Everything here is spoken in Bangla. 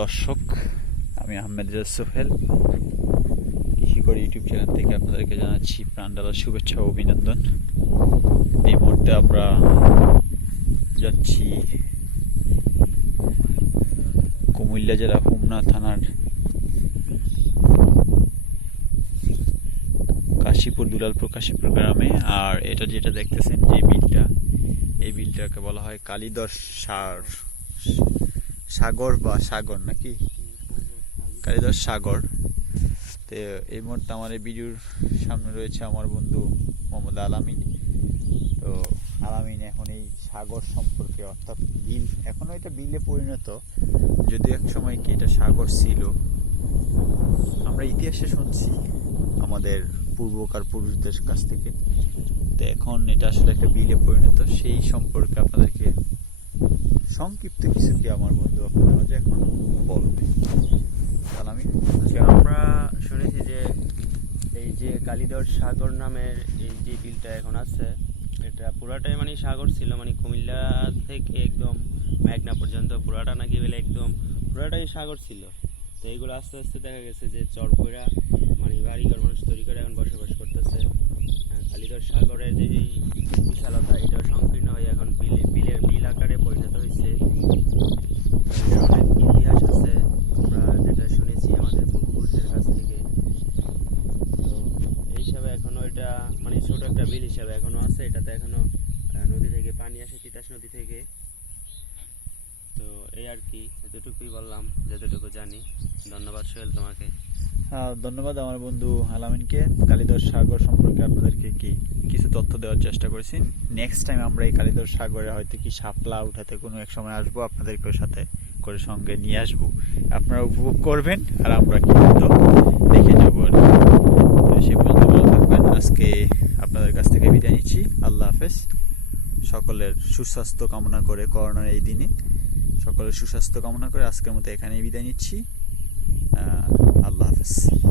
দর্শক, আমি আহমেদ সোহেল কৃষি করে ইউটিউব চ্যানেল থেকে আপনাদেরকে জানাচ্ছি প্রাণডালার শুভেচ্ছা ও অভিনন্দন। এই মুহূর্তে আমরা যাচ্ছি কুমিল্লা জেলা হোমনা থানার কাশীপুর দুলালপুর কাশীপুর গ্রামে। আর এটা যেটা দেখতেছেন যে বিলটা, এই বিলটাকে বলা হয় কালিদর সার সাগর বা সাগর নাকি? কালিদর সাগর। তো এই মুহূর্তে আমার এই ভিডিওর সামনে রয়েছে আমার বন্ধু মোহাম্মদ আলামিন। তো আলামিন এখন এই সাগর সম্পর্কে অর্থাৎ বিল এখনও এটা বিলে পরিণত, যদিও এক সময় কি এটা সাগর ছিল। আমরা ইতিহাসে শুনছি আমাদের পূর্বকার পুরুষদের কাছ থেকে। তো এখন এটা আসলে একটা বিলে পরিণত, সেই সম্পর্কে আপনাদেরকে সংক্ষিপ্ত কিছু কি আমার বন্ধু আপনাদের মাঝে এখন বলবে? আলামিন আজকে আমরা শুনেছি যে এই যে কালিদর সাগর নামের এই যে বিলটা এখন আছে, এটা পুরাটাই মানে সাগর ছিল মানে কুমিল্লা থেকে একদম মেঘনা পর্যন্ত পুরাটা নাকি বলে একদম পুরাটাই সাগর ছিল। তো এইগুলো আস্তে আস্তে দেখা গেছে যে চরপইরা মানে বাড়িঘর মানুষ তৈরি করে এখন বসবাস করতেছে। কালিদর সাগরের যে বিশালতা এটা সংকীর্ণ হয়ে এখন বিলে বিলের বিল আকারে পরিণত হয়েছে এর অনেক ইতিহাস আছে আমরা যেটা শুনেছি আমাদের পূর্বপুরুষদের কাছ থেকে তো এই হিসাবে এখনও এটা মানে ছোট একটা বিল হিসাবে এখনও আছে। এটাতে এখনও নদী থেকে পানি আসে তিতাস নদী থেকে। তো এই আর কি এতটুকুই বললাম যতটুকু জানি। ধন্যবাদ সোহেল তোমাকে। হ্যাঁ, ধন্যবাদ আমার বন্ধু আলামিনকে। কালিদর সাগর সম্পর্কে আপনাদেরকে কি কিছু তথ্য দেওয়ার চেষ্টা করেছি। নেক্সট টাইম আমরা এই কালিদর সাগরে হয়তো কি সাপলা উঠাতে কোনো এক সময় আসব আপনাদেরকে সাথে করে সঙ্গে নিয়ে আসব। আপনারা উপভোগ করবেন আর আমরা কি দেখে যাব আর কি। সে পর্যন্ত আপনাদের কাছ থেকে বিদায় নিচ্ছি। আল্লাহ হাফেজ। সকলের সুস্বাস্থ্য কামনা করে করোনার এই দিনে। সকলের সুস্বাস্থ্য কামনা করে আজকের মতো এখানেই বিদায় নিচ্ছি। আল্লাহ হাফেজ।